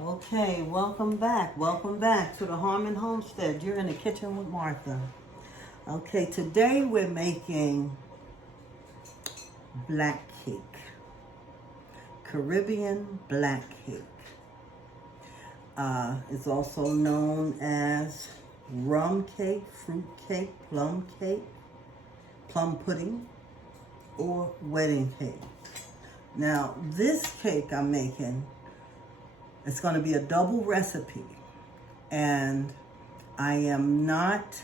Okay, welcome back. Welcome back to the Harmon Homestead. You're in the kitchen with Martha. Okay, today we're making black cake. Caribbean black cake. It's also known as rum cake, fruit cake, plum pudding, or wedding cake. Now, this cake I'm making, it's going to be a double recipe, and I am not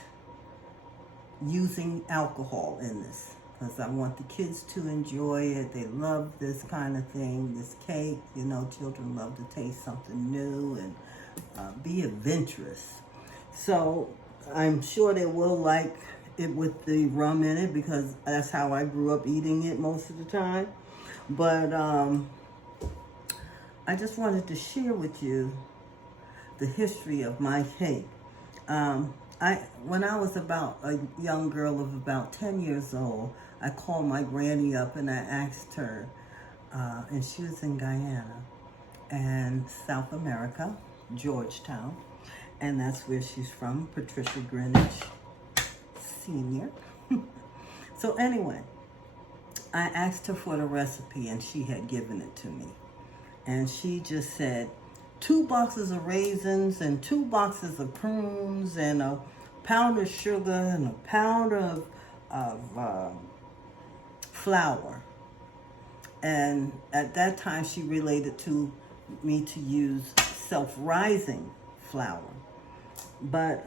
using alcohol in this because I want the kids to enjoy it. They love this kind of thing, this cake. You know, children love to taste something new and be adventurous. So I'm sure they will like it with the rum in it because that's how I grew up eating it most of the time. But I just wanted to share with you the history of my cake. When I was about a young girl of about 10 years old, I called my granny up and I asked her, and she was in Guyana and South America, Georgetown, and that's where she's from, Patricia Greenwich Senior. So anyway, I asked her for the recipe and she had given it to me. And she just said, 2 boxes of raisins and 2 boxes of prunes and a pound of sugar and a pound of flour. And at that time, she related to me to use self-rising flour. But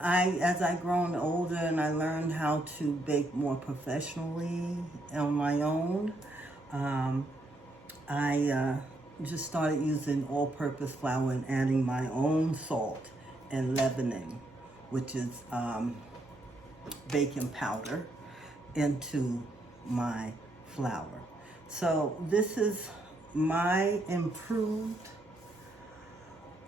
as I grown older and I learned how to bake more professionally on my own, I just started using all-purpose flour and adding my own salt and leavening, which is baking powder, into my flour. So this is my improved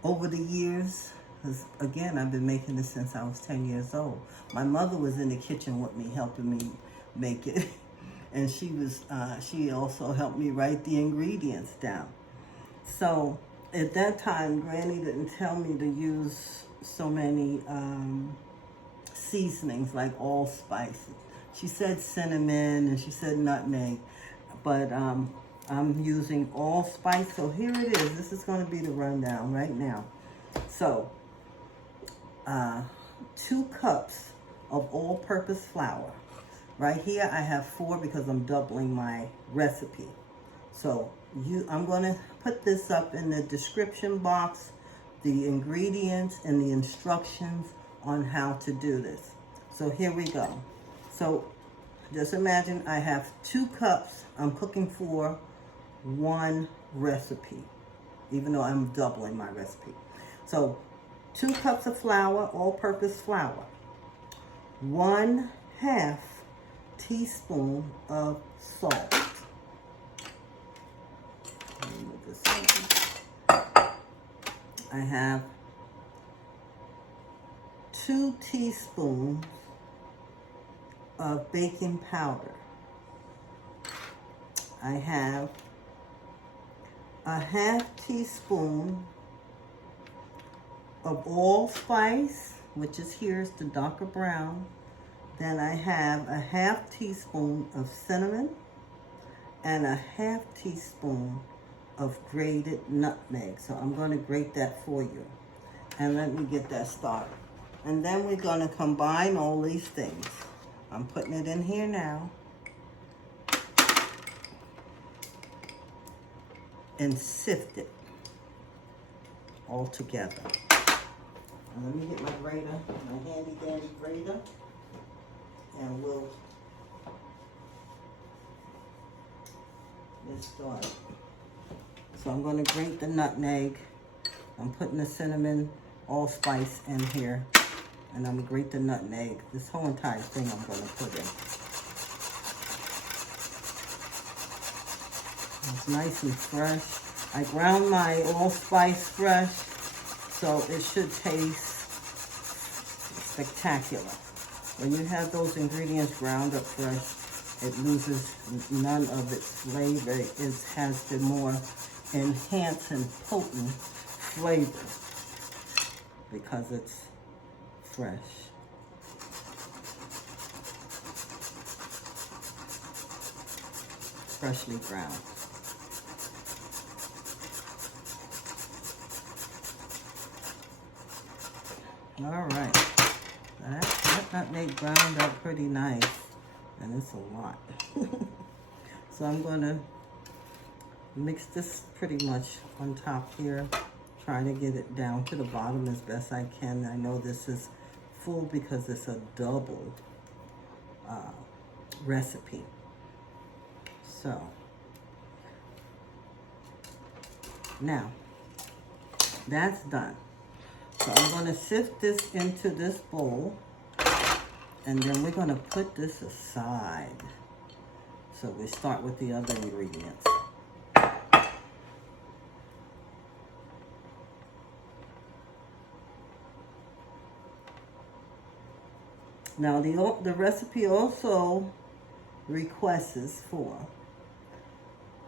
over the years. Because again, I've been making this since I was 10 years old. My mother was in the kitchen with me, helping me make it. And she also helped me write the ingredients down. So at that time, Granny didn't tell me to use so many seasonings like allspice. She said cinnamon and she said nutmeg, but I'm using allspice. So here it is. This is going to be the rundown right now. So 2 cups of all-purpose flour. Right here, I have 4 because I'm doubling my recipe. So I'm going to put this up in the description box, the ingredients and the instructions on how to do this. So here we go. So just imagine I have 2 cups. I'm cooking for 1 recipe, even though I'm doubling my recipe. So 2 cups of flour, all-purpose flour. 1/2 teaspoon of salt. I have 2 teaspoons of baking powder. I have 1/2 teaspoon of allspice, which is here is the darker brown. Then I have 1/2 teaspoon of cinnamon and 1/2 teaspoon of grated nutmeg. So I'm going to grate that for you. And let me get that started. And then we're going to combine all these things. I'm putting it in here now. And sift it all together. And let me get my grater, my handy dandy grater. And we'll get started. So I'm going to grate the nutmeg. I'm putting the cinnamon allspice in here. And I'm going to grate the nutmeg. This whole entire thing I'm going to put in. It's nice and fresh. I ground my allspice fresh, so it should taste spectacular. When you have those ingredients ground up fresh, it loses none of its flavor. It has the more enhanced and potent flavor because it's fresh. Freshly ground. All right, that nutmeg ground up pretty nice, and it's a lot. So I'm gonna mix this pretty much on top here, trying to get it down to the bottom as best I can. I know this is full because it's a double recipe. So now that's done. So I'm going to sift this into this bowl, and then we're going to put this aside. So we start with the other ingredients. Now the recipe also requests for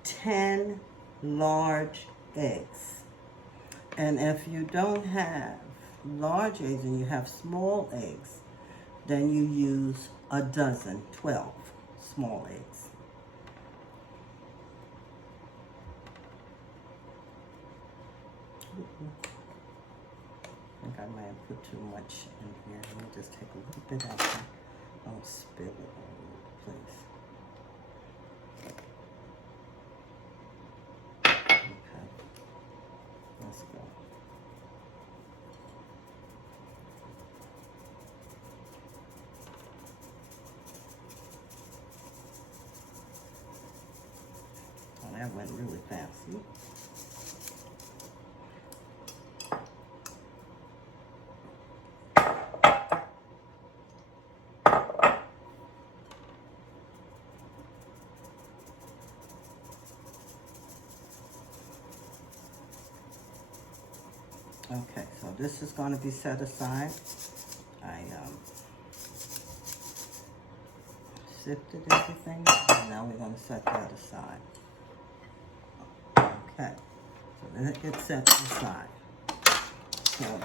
10 large eggs. And if you don't have large eggs and you have small eggs, then you use a dozen, 12 small eggs. I think I might have put too much in here. Let me just take a little bit out there. Don't spill it all over the place. Okay, let's go. Oh, that went really fast. See? Okay, so this is going to be set aside. I sifted everything, and now we're going to set that aside. Okay, so then it gets set aside. So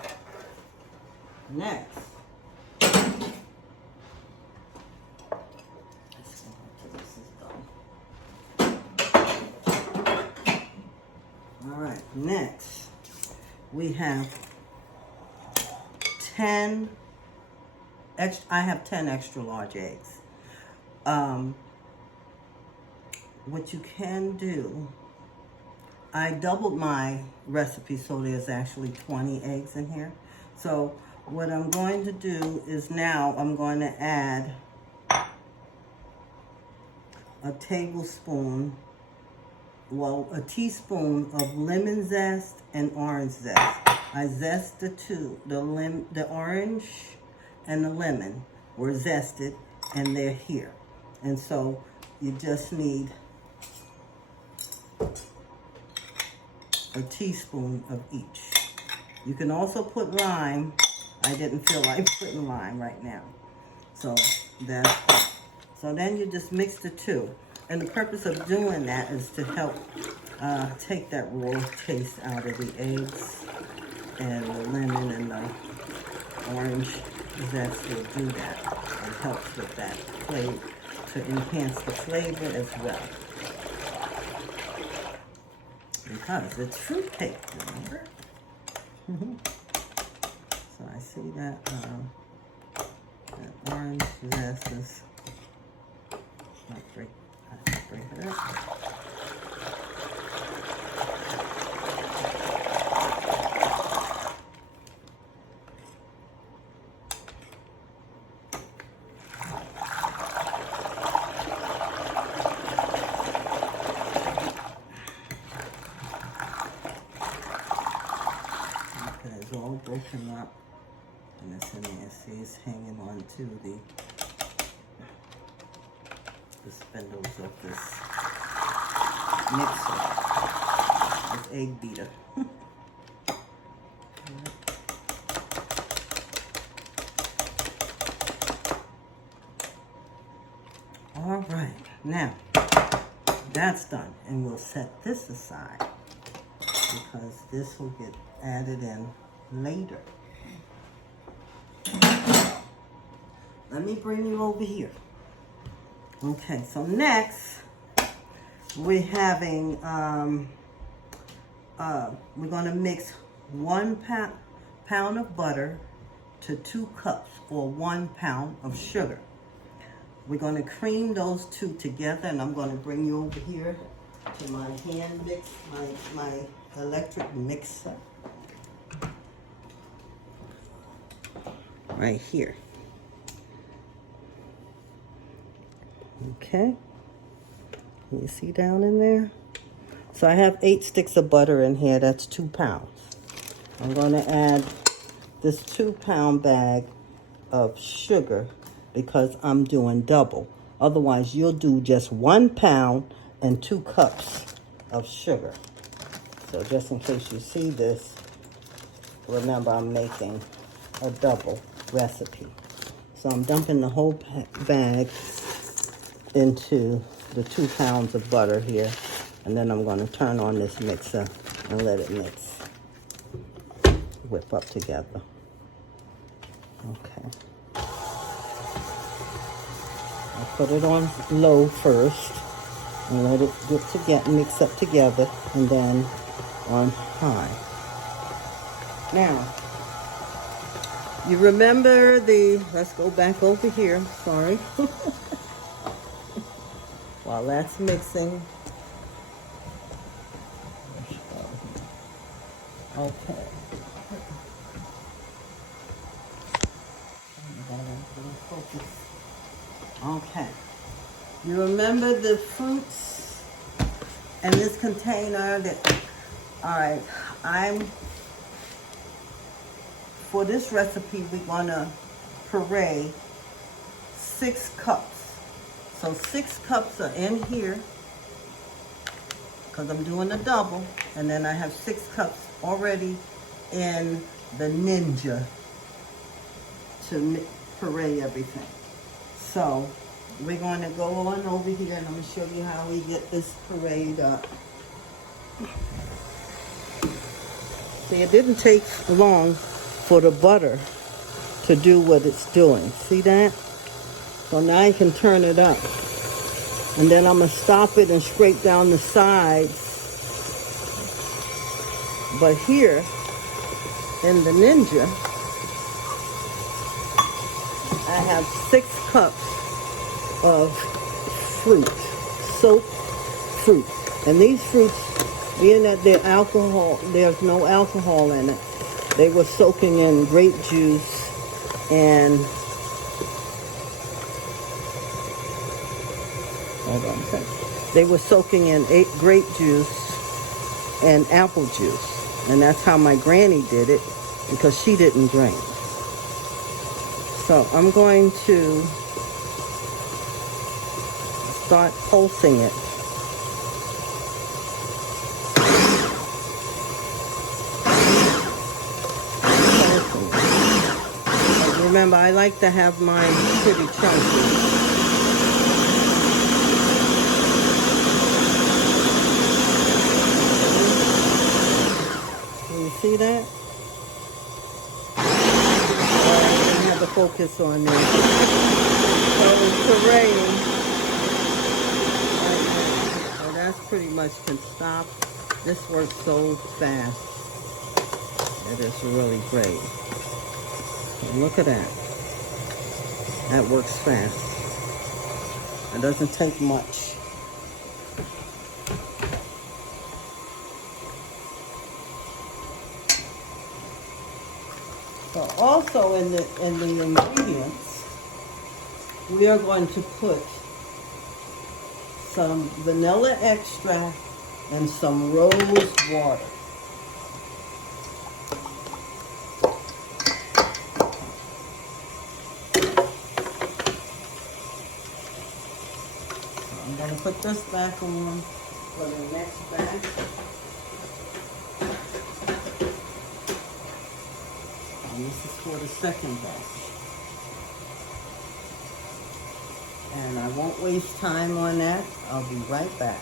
next, let's go until this is done. All right, next. We have 10 extra, I have 10 extra large eggs. What you can do, I doubled my recipe so there's actually 20 eggs in here. So what I'm going to do is now I'm going to add a tablespoon, well, a teaspoon of lemon zest and orange zest. I zest the two, the orange and the lemon were zested and they're here. And so you just need a teaspoon of each. You can also put lime. I didn't feel like putting lime right now. So that's it. So then you just mix the two. And the purpose of doing that is to help take that raw taste out of the eggs, and the lemon and the orange zest will do that. It helps with that flavor, to enhance the flavor as well. Because it's fruit cake, remember? So I see that, that orange zest is not great. Break it up. Okay, it's all broken up, and it's in there. See, it's hanging on to the spindles of this mixer, this egg beater. All right, now that's done, and we'll set this aside. because this will get added in later. Let me bring you over here. Okay, so next we're having, we're gonna mix 1 pound of butter to 2 cups or 1 pound of sugar. We're gonna cream those two together, and I'm gonna bring you over here to my hand mix, my electric mixer. Right here. Okay. Can you see down in there? So I have 8 sticks of butter in here. That's 2 pounds. I'm going to add this 2 pound bag of sugar because I'm doing double. Otherwise, you'll do just 1 pound and 2 cups of sugar. So just in case you see this, remember I'm making a double recipe. So I'm dumping the whole bag into the 2 pounds of butter here, and then I'm going to turn on this mixer and let it mix, whip up together. Okay. I'll put it on low first and let it mix up together, and then on high. Now, you remember let's go back over here, sorry. While that's mixing. Okay. Okay. You remember the fruits in this container all right, for this recipe, we're gonna puree 6 cups. So 6 cups are in here because I'm doing a double, and then I have 6 cups already in the Ninja to puree everything. So we're going to go on over here, and I'm going to show you how we get this pureed up. See, it didn't take long for the butter to do what it's doing. See that? So now I can turn it up. And then I'm going to stop it and scrape down the sides. But here, in the Ninja, I have 6 cups of fruit, soaked fruit. And these fruits, being that they're alcohol, there's no alcohol in it. They were soaking in grape juice and hold on a second. They were soaking in grape juice and apple juice. And that's how my granny did it, because she didn't drink. So I'm going to start pulsing it. Remember, I like to have mine pretty chunky. Can you see that? I didn't have the focus on this. So it's pureeing. So that's pretty much can stop. This works so fast. It is really great. Look at that. That works fast. It doesn't take much. So also in the ingredients, we are going to put some vanilla extract and some rose water. I'm going to put this back on for the next batch. And this is for the second batch. And I won't waste time on that. I'll be right back.